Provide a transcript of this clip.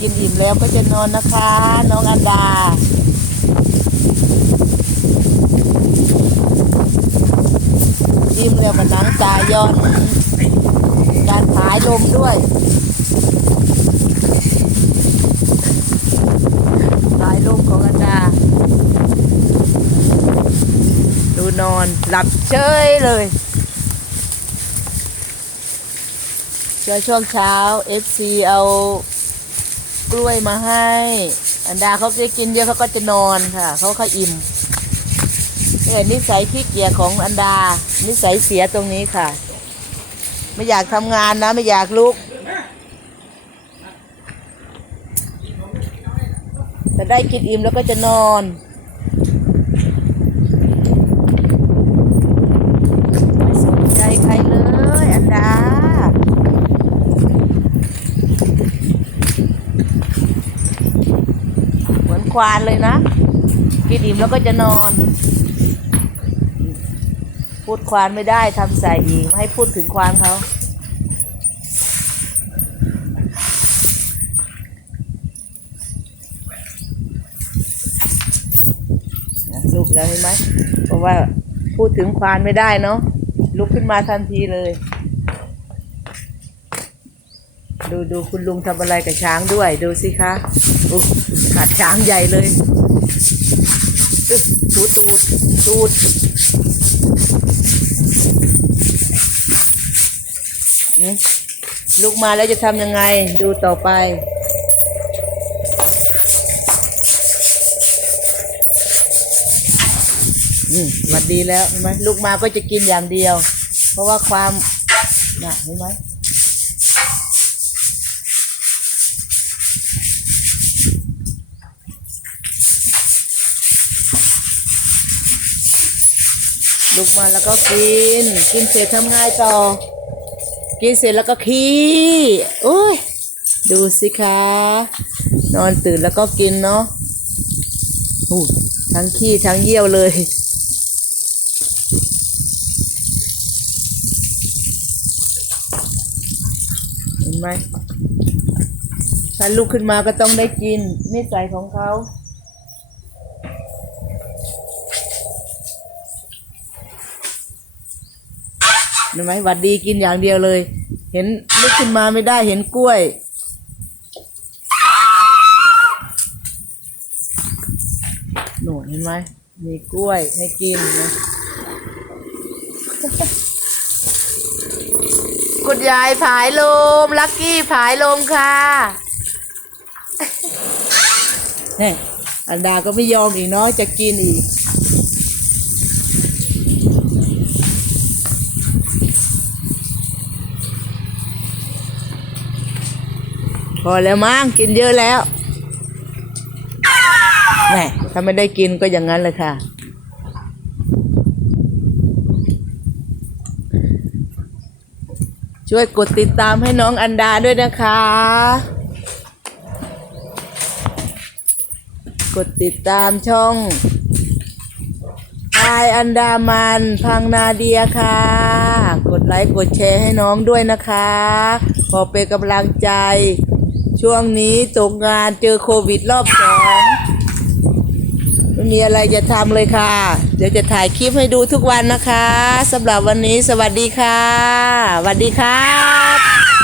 กินอิ่มแล้วก็จะนอนนะคะ น้องอันดาอิ่มแล้วมันนังตาย้อนการผายลมด้วยผายลมของอันดา ดูนอนหลับเฉยเลย ช่วงช่วงเช้า FC เอากล้วยมาให้ อันดาเขาจะกินเยอะเขาก็จะนอนค่ะ เขาเขาอิ่มเนี่ยนิสัยขี้เกียจของอันดา นิสัยเสียตรงนี้ค่ะ ไม่อยากทำงานนะไม่อยากลุกแต่ได้กินอิ่มแล้วก็จะนอน ไม่สนใจใครเลยอันดา เหมือน ควานเลยนะ กินอิ่มแล้วก็จะนอน พูดควานไม่ได้ทำใส่อีกไม่ให้พูดถึงควานเขาลุกแล้วเห็นไหมเพราะว่าพูดถึงควานไม่ได้เนาะลุกขึ้นมาทันทีเลย ดูดูคุณลุงทำอะไรกับช้างด้วยดูสิคะอู้ขาดช้างใหญ่เลยอึ๊ะถูตูดตูดลุกมาแล้วจะทำยังไงดูต่อไปอืมหวัดดีแล้วเห็นไหมลุกมาก็จะกินอย่างเดียว เพราะว่าความน่ะเห็นไหม ลุกมาแล้วก็กิน กินเสร็จทำไงต่อ กินเสร็จแล้วก็ขี้โอ้ย ดูสิคะ นอนตื่นแล้วก็กินเนาะอู้ทั้งขี้ทั้งเยี่ยวเลย เห็นไหมถ้าลุกขึ้นมาก็ต้องได้กินนิสัยของเขา เห็นไหมหวัดดีกินอย่างเดียวเลย เห็นลุกขึ้นมาไม่ได้เห็นกล้วย หนูเห็นไหมมีกล้วยให้กินนะคุณยายผายลม ลักกี้ผายลมค่ะเนี่ยอันดาก็ไม่ยอมอีกเนาะจะกินอีก พอแล้วมั้งกินเยอะแล้วแหมถ้าไม่ได้กินก็อย่างนั้นเลยค่ะ ช่วยกดติดตามให้น้องอันดาด้วยนะคะ กดติดตามช่องไออันดามันพังนาเดียค่ะ กดไลค์กดแชร์ให้น้องด้วยนะคะ ขอเป็นกำลังใจ ช่วงนี้ตกงานเจอโควิดรอบสองไม่มีอะไรจะทำเลยค่ะ เดี๋ยวจะถ่ายคลิปให้ดูทุกวันนะคะสำหรับวันนี้สวัสดีค่ะสวัสดีค่ะ